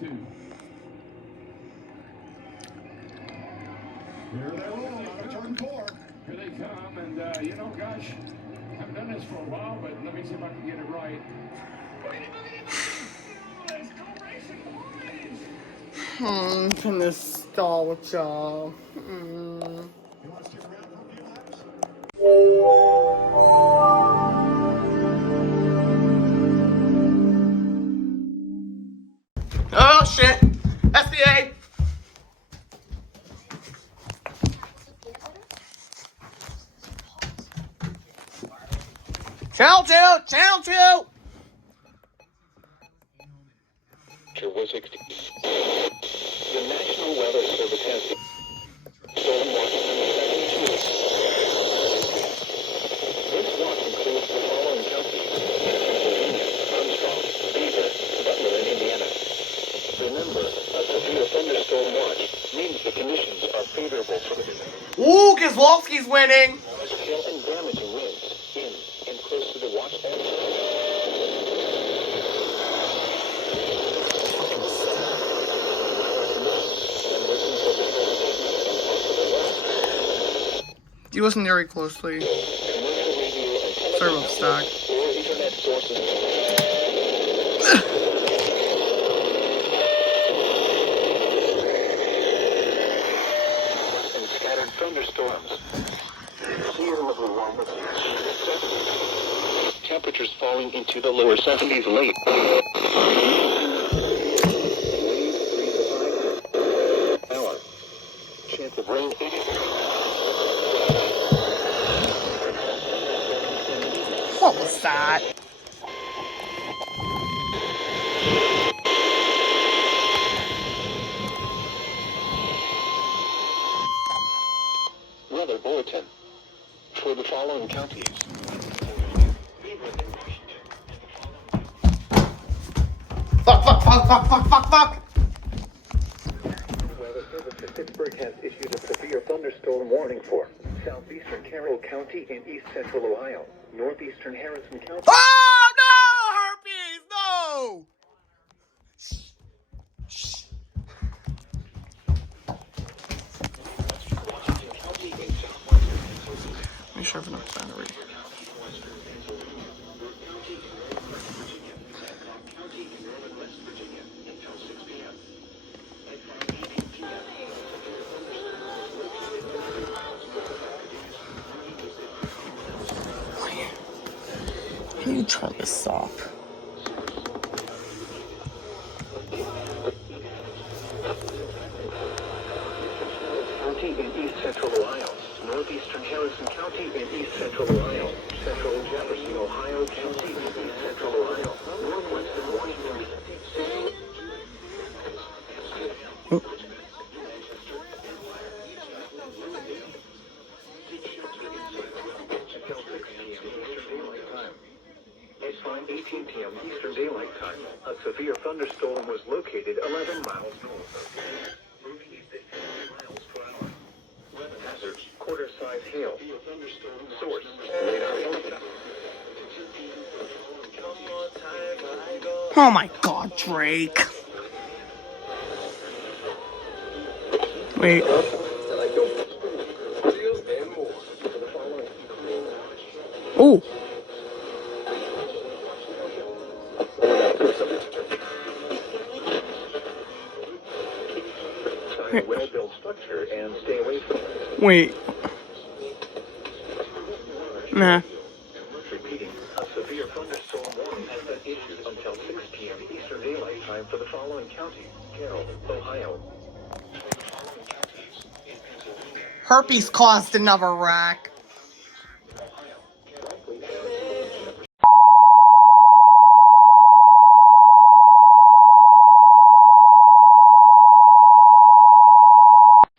2. Here they roll out of turn 4. Here they come, and you know, gosh, I haven't done this for a while, but let me see if I can get it right. Can this nostalgia. Oh shit! SBA! Channel 2! Channel 2! Was the National Weather Service has storm watches in the 72. This watch includes the following counties: Pennsylvania, Armstrong, Beaver, Butler, and Indiana. Remember, a severe thunderstorm watch means the conditions are favorable for the business. Ooh, Kozlowski's winning! Hail and damaging winds in and close to the watch edge. You listen very closely. Sorry about the stack. And scattered thunderstorms. Temperatures falling into the lower 70s late. Hour. Chance of rain 80. What was that? Weather bulletin for the following counties. Fuck! Weather Service in Pittsburgh has issued a severe thunderstorm warning for southeastern Carroll County and east central Ohio, northeastern Harrison County. Oh no! Herpes! No! Let me sharpen up the battery. How do you turn this off? County in east central Ohio, northeastern Harrison County in east central Ohio, central Jefferson, Ohio County in east central Ohio, northwestern Washington. At 5:18 p.m. Eastern Daylight Time, a severe thunderstorm was located 11 miles north of Weather hazard, quarter-size hail. Source, radar helicopter. Oh my god, Drake. Wait. Oh. Find a well-built structure and stay away from it. Wait. Nah. Repeating, a severe thunderstorm warning has been issued until 6 p.m. Eastern Daylight Time for the following counties: Carroll, Ohio. Herpes caused another wreck.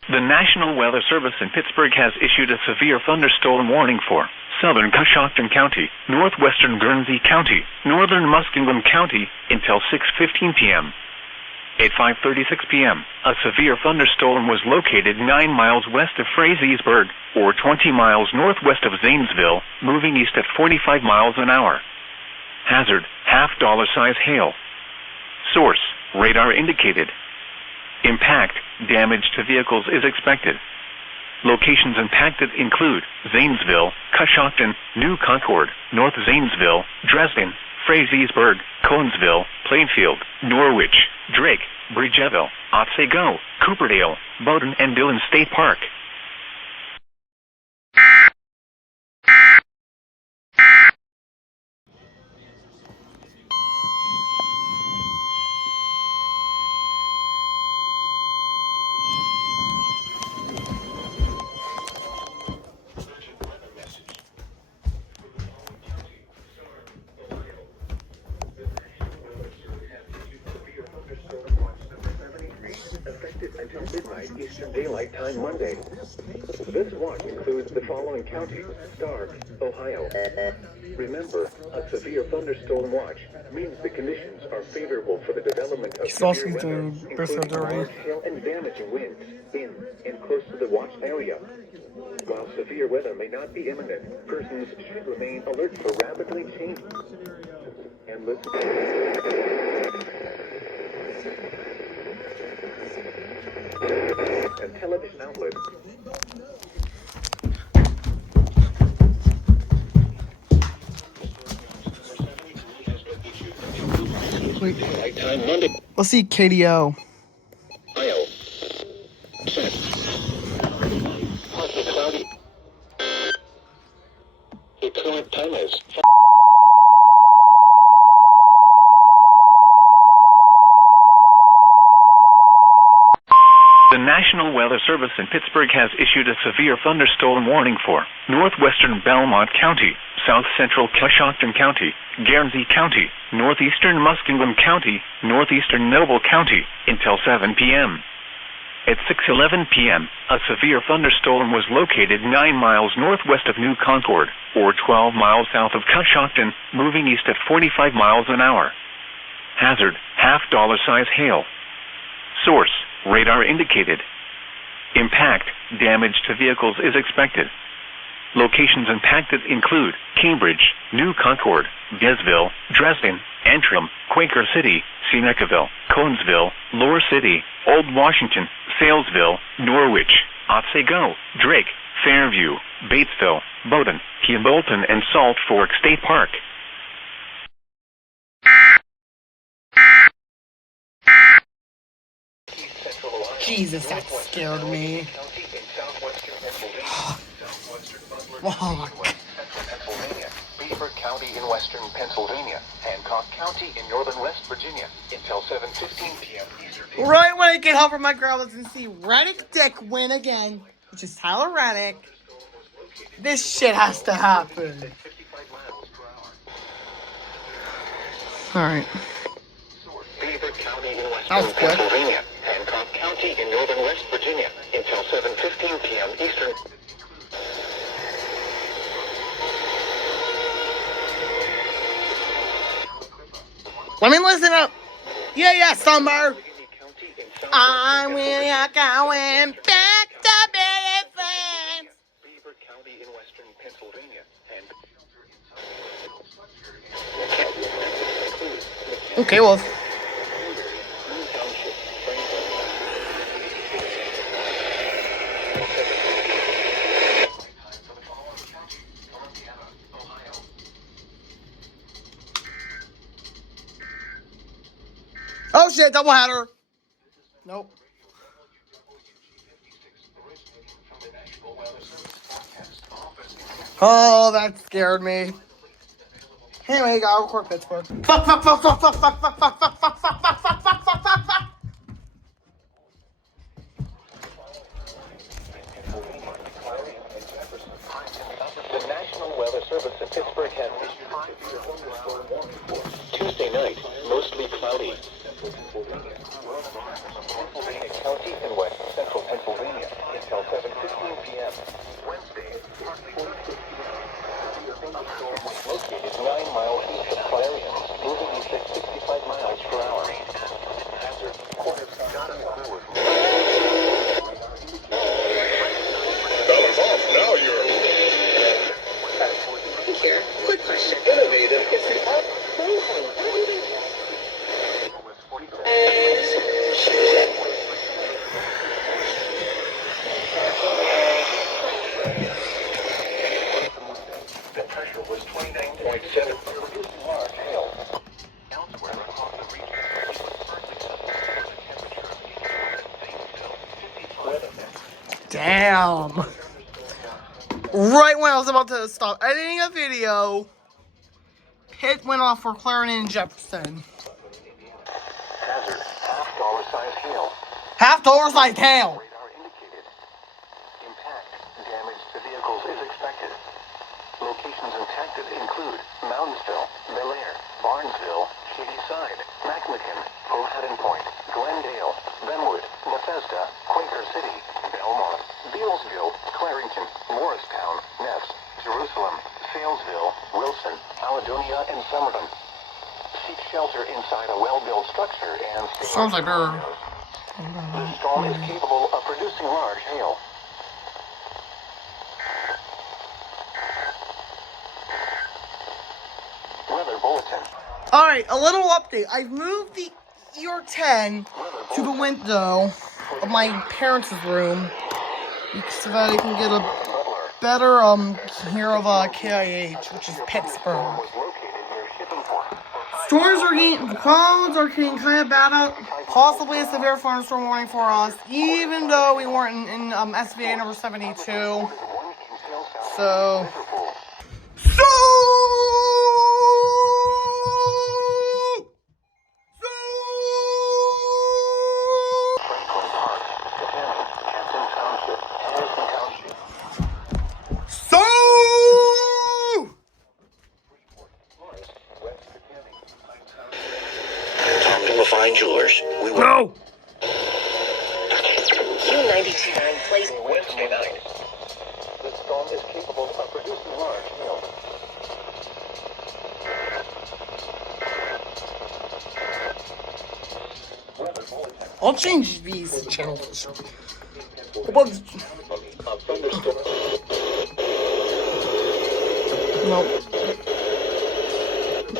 The National Weather Service in Pittsburgh has issued a severe thunderstorm warning for southern Coshocton County, northwestern Guernsey County, northern Muskingum County until 6:15 p.m. At 5:36 p.m., a severe thunderstorm was located 9 miles west of Frazeysburg, or 20 miles northwest of Zanesville, moving east at 45 miles an hour. Hazard, half dollar size hail. Source, Radar indicated. Impact, damage to vehicles is expected. Locations impacted include Zanesville, Coshocton, New Concord, North Zanesville, Dresden, Frazeysburg, Conesville, Plainfield, Norwich, Drake, Bridgeville, Otsego, Cooperdale, Bowdoin, and Dillon State Park. Effective until midnight Eastern Daylight Time Monday. This watch includes the following counties: Stark, Ohio. Remember, a severe thunderstorm watch means the conditions are favorable for the development of He's also severe weather, doing Bristol including already. large hail and damaging winds in and close to the watch area. While severe weather may not be imminent, persons should remain alert for rapidly changing and and television outlets. Wait, Nighttime Monday. let's see KDO. Ohio. Set. Partly cloudy. The current time is The National Weather Service in Pittsburgh has issued a severe thunderstorm warning for northwestern Belmont County, south central Coshocton County, Guernsey County, northeastern Muskingum County, northeastern Noble County, until 7 p.m. At 6:11 p.m., a severe thunderstorm was located 9 miles northwest of New Concord, or 12 miles south of Coshocton, moving east at 45 miles an hour. Hazard, half-dollar-size hail. Source, radar indicated. Impact, damage to vehicles is expected. Locations impacted include Cambridge, New Concord, Gesville, Dresden, Antrim, Quaker City, Senecaville, Conesville, Lower City, Old Washington, Salesville, Norwich, Otsego, Drake, Fairview, Batesville, Bowdoin, Bolton, and Salt Fork State Park. Jesus, that scared me. Oh, Beaver County in western Pennsylvania, Hancock County in northern West Virginia, until 7:15 p.m. Eastern. right when I get home from my girls and see Reddick Dick win again, which is Tyler Reddick, this shit has to happen. Alright. Beaver County in That was western quick. Pennsylvania, Hancock County in northern West Virginia, until 7:15 p.m. Eastern. Let me listen up. Yeah, Summer. I'm really going back to being friends. Beaver County in western Pennsylvania, and Okay, well. Oh shit, doubleheader. Nope. Oh, that scared me. Anyway, gotta record Pittsburgh. Fuck. the National Weather Service in Pittsburgh has issued a severe thunderstorm warning for Tuesday night, mostly cloudy. Pennsylvania County in west central Pennsylvania until 7:15 p.m. Wednesday, the thunderstorm was located 9 miles east of Clarion, moving east at 65 miles per hour. Damn. Right when I was about to stop editing a video, Pitt went off for Clarendon and Jefferson. Hazard, $half size hail. $half-size hail. Radar indicated. Impact, damage to vehicles is expected. Locations impacted include Moundsville, Bel Air, Barnesville, Shadyside, McMicken, Powhatan Point, Glendale, Benwood, Bethesda, Quaker City, Belmont, Bealsville, Clarington, Morristown, Ness, Jerusalem, Salesville, Wilson, Caledonia, and Somerton. Seek shelter inside a well-built structure and stay Sounds like they're... The storm is capable of producing large hail. Weather bulletin. Alright, a little update. I've moved the ear 10 to the window of my parents' room so that I can get a better hear of KIH, which is Pittsburgh. Storms are getting, the clouds are getting kind of bad out. Possibly a severe thunderstorm warning for us, even though we weren't in SVA number 72. So. Fine Jewelers. We will. No! U92.9 plays Wednesday night. The storm is capable of producing large hail. I'll change these channels. Nope.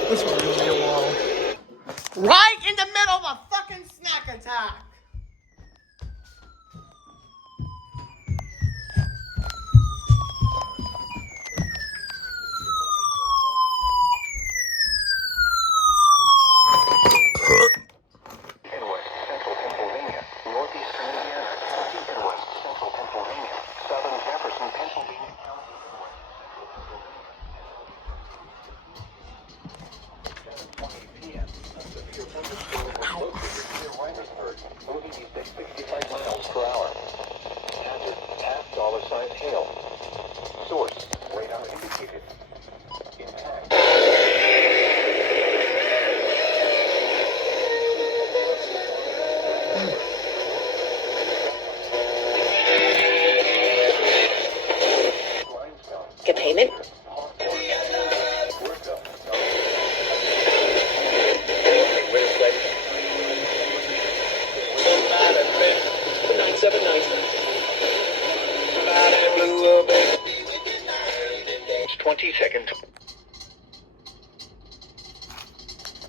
This one will be a while. Right in the middle of a fucking snack attack! In West Central Pennsylvania, Northeastern Indiana County, and West Central Pennsylvania, Southern Jefferson, Pennsylvania County. 7:20 p.m. Moving east at 65 miles per hour. Hazard, $half-size hail. Source, radar indicated. Impact. Get payment?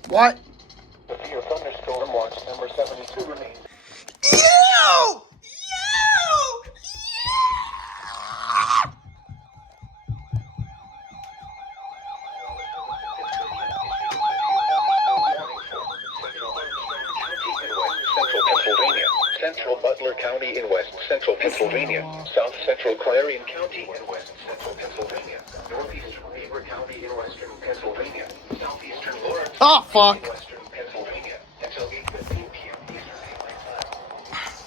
What? The fear thunderstorm watch number 72 remains. You! Central Butler County in West Central Pennsylvania, South Central Clarion County in West Central Pennsylvania, Northeastern Weber County in Western Pennsylvania, Southeastern Lawrence Oh, fuck. in Western Pennsylvania, until 8:15 p.m. Eastern Daylight Time.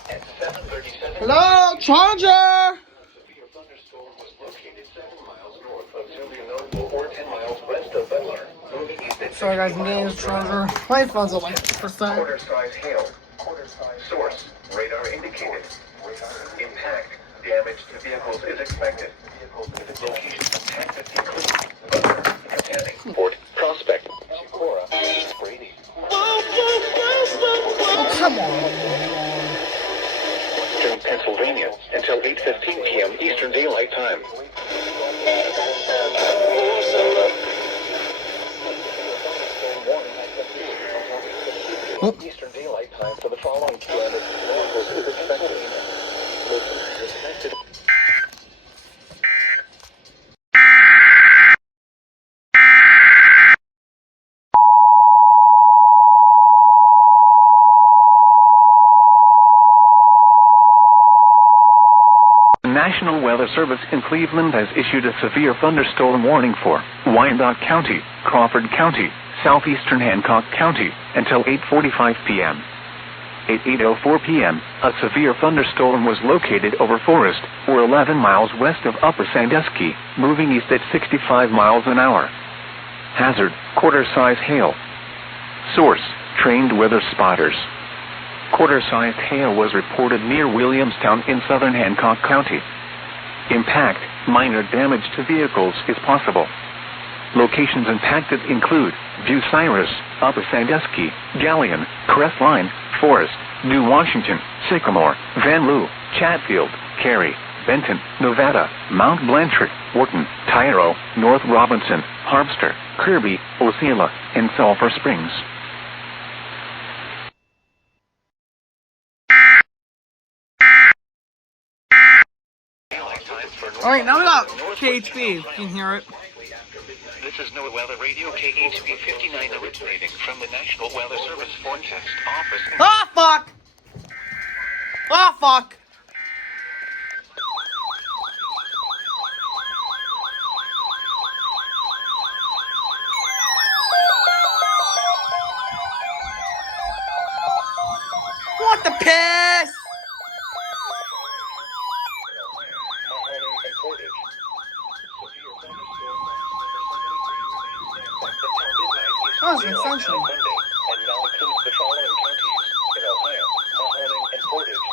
At 7:37 Hello, Charger! the severe thunderstorm was located 7 miles north of Zulunovo or 10 miles west of Butler, moving east at Sorry guys, I'm getting this Charger. My phone's at like 6%. quarter-size hail. Quarter-size source. Radar indicated. Impact. Damage to vehicles is expected. Location impacted include Butler, Katanning, Port Prospect, Chicora, East Brady. Oh, come on. Western Pennsylvania until 8:15 p.m. Eastern Daylight Time. Eastern Daylight Time for the following 2 hours. Vehicles is expected. Location is affected. National Weather Service in Cleveland has issued a severe thunderstorm warning for Wyandotte County, Crawford County, southeastern Hancock County, until 8:45 p.m. At 8:04 p.m., a severe thunderstorm was located over Forest, or 11 miles west of Upper Sandusky, moving east at 65 miles an hour. Hazard, quarter-size hail. Source, trained weather spotters. Quarter-sized hail was reported near Williamstown in southern Hancock County. Impact, minor damage to vehicles is possible. Locations impacted include Bucyrus, Upper Sandusky, Galleon, Crestline, Forest, New Washington, Sycamore, Van Loo, Chatfield, Cary, Benton, Nevada, Mount Blanchard, Wharton, Tyro, North Robinson, Harpster, Kirby, Osceola, and Sulphur Springs. Alright, now we got KHB. You can hear it. This is NOAA Weather Radio, KHB 59, originating from the National Weather Service Forecast Office. Ah, fuck! Ah, fuck! What the piss? Oh, it's been sunshine. And now includes the following counties in Ohio: Mahoning and Portage.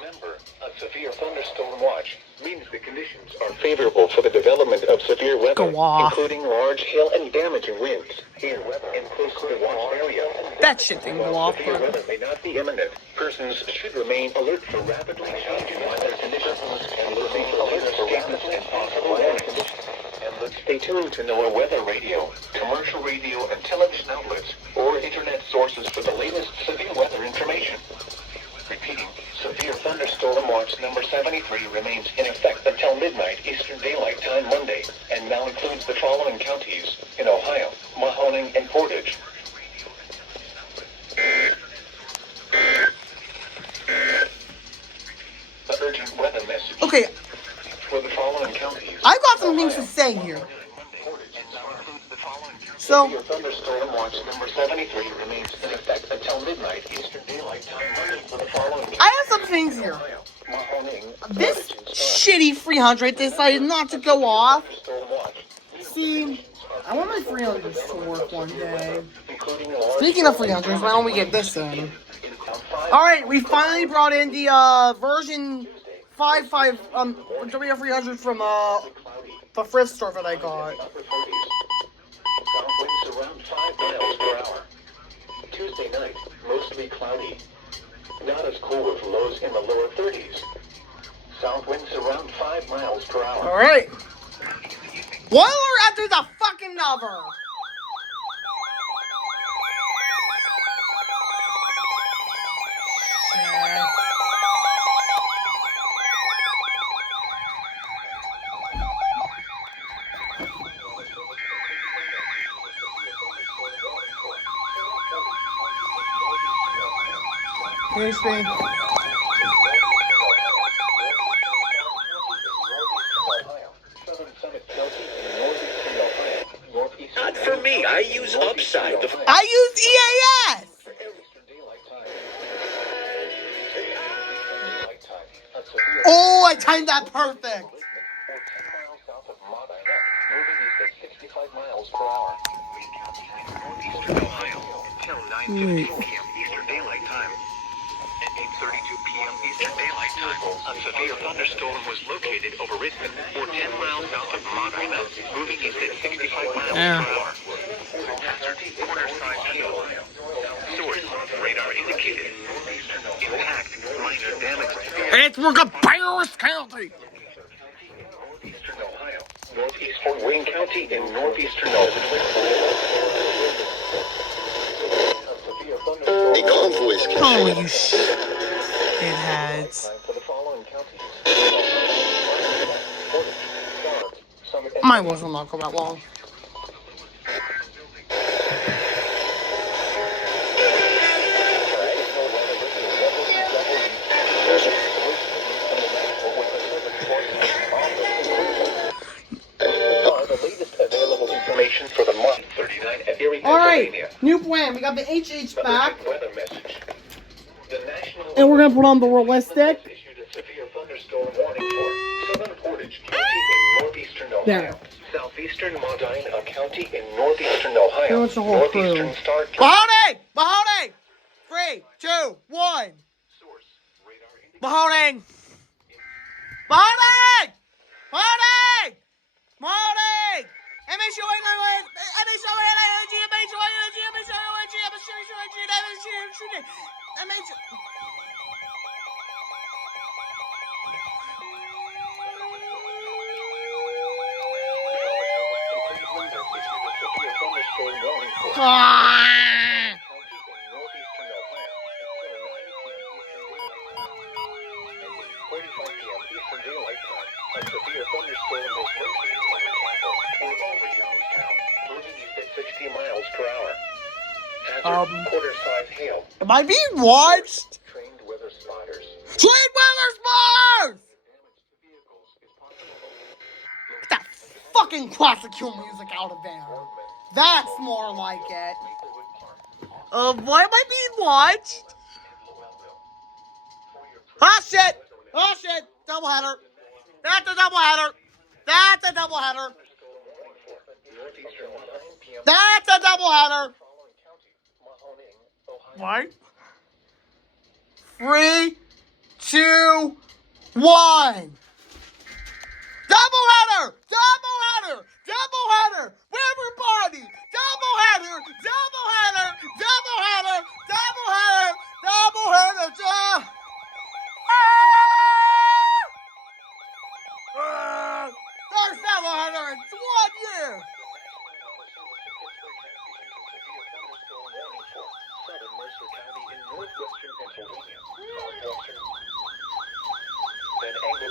Remember, a severe thunderstorm watch means the conditions are favorable for the development of severe weather, Go off. including large hail and damaging winds. Here, in close to the watch area. That shit didn't go off. Severe weather may not be imminent. Persons should remain alert for rapidly changing weather conditions and remain alert for rapid and possible weather conditions. And stay tuned to NOAA Weather Radio, commercial radio and television outlets, or internet sources for the latest severe weather information. Repeating, severe thunderstorm watch number 73 remains in effect until midnight Eastern Daylight Time Monday, and now includes the following counties in Ohio: Mahoning and Portage. Urgent weather message. Okay, For the following counties. I've got some things to say here. So, Severe thunderstorm watch number 73 remains in effect until midnight Eastern Daylight Time Monday for the following I have some things here. This shitty 300 decided not to go off. See, I want my 300s to work one day. Speaking of 300s, why don't we get this in? Alright, we finally brought in the version 5.5 W300 from the thrift store that I got. South winds around 5 miles per hour. Tuesday night, mostly cloudy. Not as cool with lows in the lower 30s. South winds around 5 miles per hour. Alright. One alert after the fucking other. PHP. Not for me. I use Upside. I use EAS. Oh, I timed that perfect. 9:15 p.m. Eastern Daylight Time. At 8:32 p.m. Eastern Daylight Time, a severe thunderstorm was located over Richmond, or 10 miles south of Modena, moving east at 65 miles per hour. Hazard, quarter-size hail. Source, radar indicated. Impact, minor damage. It's Paris County. Northeastern Ohio, northeast Fort Wayne County, and northeastern Ohio. A convoy's Oh, you shitheads. Mine wasn't not go that long. New plan. We got the HH back. Weather message. The National And we're gonna put on the realistic. issued a severe thunderstorm warning for southern Portage County in northeastern Ohio, There. southeastern Medina County in northeastern Ohio, Pretty much the whole northeastern crew. Stark Mahoney! Mahoney! 3, 2, 1. source radar indicates Mahoney! Mahoney! Mahoney! Mahoney! quarter-size hail. Am I being watched? Trained weather spotters. Train weather spars! Get that fucking classical music out of there. That's more like it. Why am I being watched? Ah, shit! Oh, shit! Doubleheader. That's a doubleheader. That's a doubleheader. That's a doubleheader. What? 3, 2, 1. Doubleheader! Doubleheader! Doubleheader! Everybody! Doubleheader! Doubleheader! Doubleheader! Doubleheader! Doubleheader! There's doubleheader in 1 year!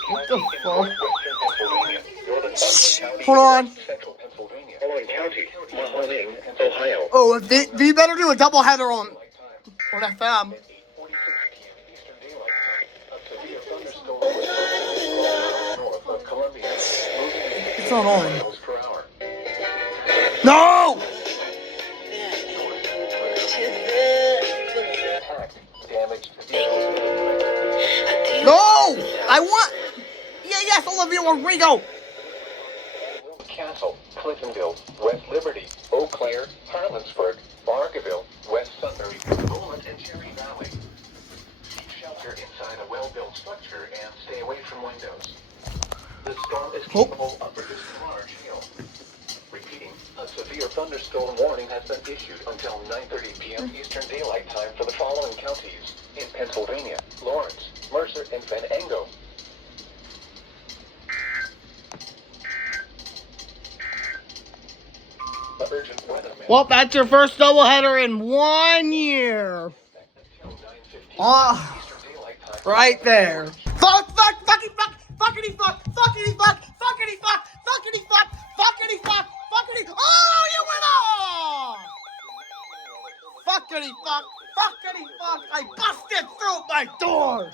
What the fuck? Hold on. Ohio. Oh, they better do a doubleheader on FM. It's not on. No! No! I want... Yes, Olivia Rodrigo! Castle, Clintonville, West Liberty, Eau Claire, Harlansburg, Barkerville, West Sunbury, Beaumont, and Cherry Valley. Seek shelter inside a well-built structure and stay away from windows. The storm is capable of producing large hail. Repeating, a severe thunderstorm warning has been issued until 9:30 p.m. Eastern Daylight Time for the following counties in Pennsylvania: Lawrence, Mercer, and Venango. Well, that's your first doubleheader in 1 year. Oh, right there. Fuck, fuck, fucking fuck, fuckity fuck, fuckity fuck, fuckity fuck, fuckity fuck, fuckity fuck, fuckity. Oh, you went off! Fuckity fuck, fuckity fuck. I busted through my door.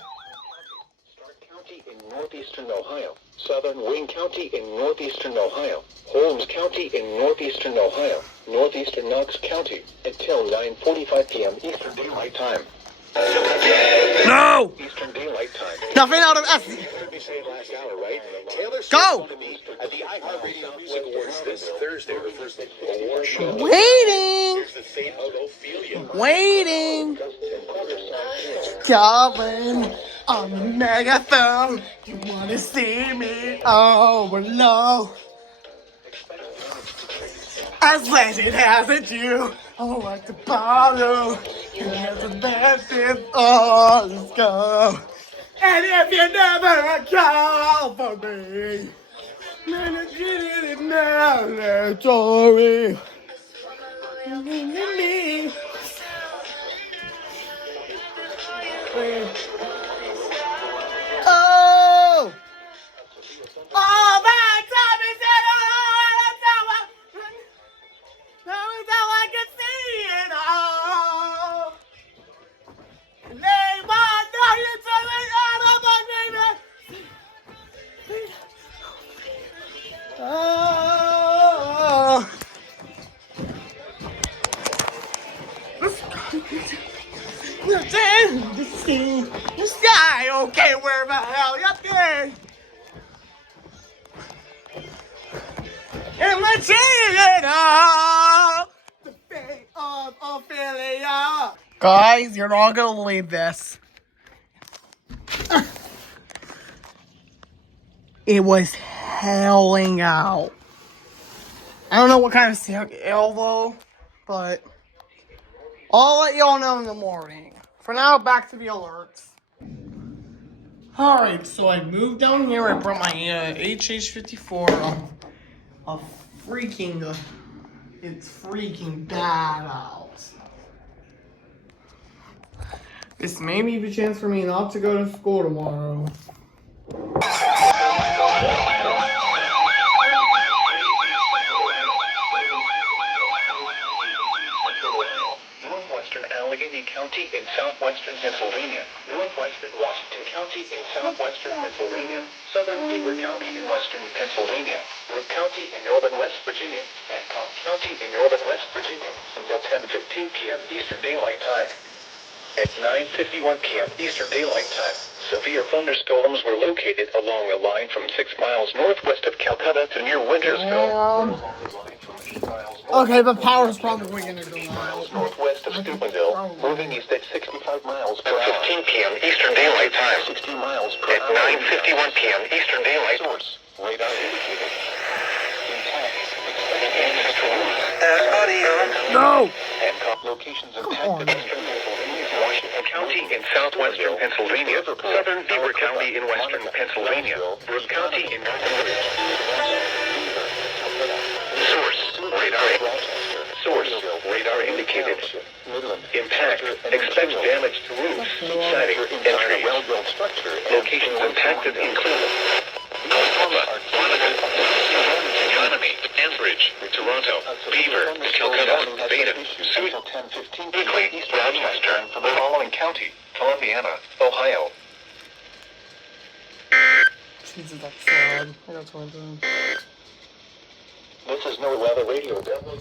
County in northeastern Ohio, Southern Wayne County in northeastern Ohio, Holmes County in northeastern Ohio, northeastern Knox County until 9:45 p.m. Eastern Daylight Time. No! Eastern Daylight Time. Nothing out of S. Heard me say it last hour, right? Taylor Go! at the iHeartRadio Music Awards this Thursday refers to the award show. Waiting! Here's the fate of Ophelia. Waiting! Calvin, on the megaphone, you wanna see me all below. As legend has it, you are like the bottle, you have the best in all let's go. And if you never call for me, then I get it in mandatory. Me. Oh! All that time is at all. That's how I can see it all. Lay my night to the out of my baby. Oh. see the sky. Okay, where the hell you been? And let's see it all. The fate of Ophelia. Guys, you're not gonna believe this. It was hailing out. I don't know what kind of hail though, but I'll let y'all know in the morning. For now, back to the alerts. Alright, so I moved down here. I brought my HH54. It's freaking bad out. This may be the chance for me not to go to school tomorrow. Northwestern Allegheny County in southwestern Pennsylvania, northwestern Washington County in southwestern Pennsylvania, southern Beaver County in western Pennsylvania, Brooke County in northern West Virginia, and Cobb County in northern West Virginia until 10:15 p.m. Eastern Daylight Time. At 9:51 p.m. Eastern Daylight Time, severe thunderstorms were located along a line from 6 miles northwest of Calcutta to near Wintersville. Okay, the power's probably gonna go 8 out. miles northwest of Steubenville, moving east at 65 miles per hour. 15 p.m. Eastern Daylight Time. 60 miles per hour. At 9:51 p.m. Eastern Daylight. Source. Radar indicated. Intact. No! Hancock locations intact in western Pennsylvania, Washington County in southwestern Pennsylvania, southern Beaver County in western Pennsylvania, Brooke County in northern Source. Radar indicated. Impact. Expect damage to roofs, siding, and trees. Locations impacted include Oklahoma, Monica, Economy, Anchorage, Toronto, Beaver, Calcutta, Baden, Sioux, Berkeley, Rochester, the following county, Columbiana, Ohio. Jesus, that's sad. I got 20. This is No Weather Radio. Download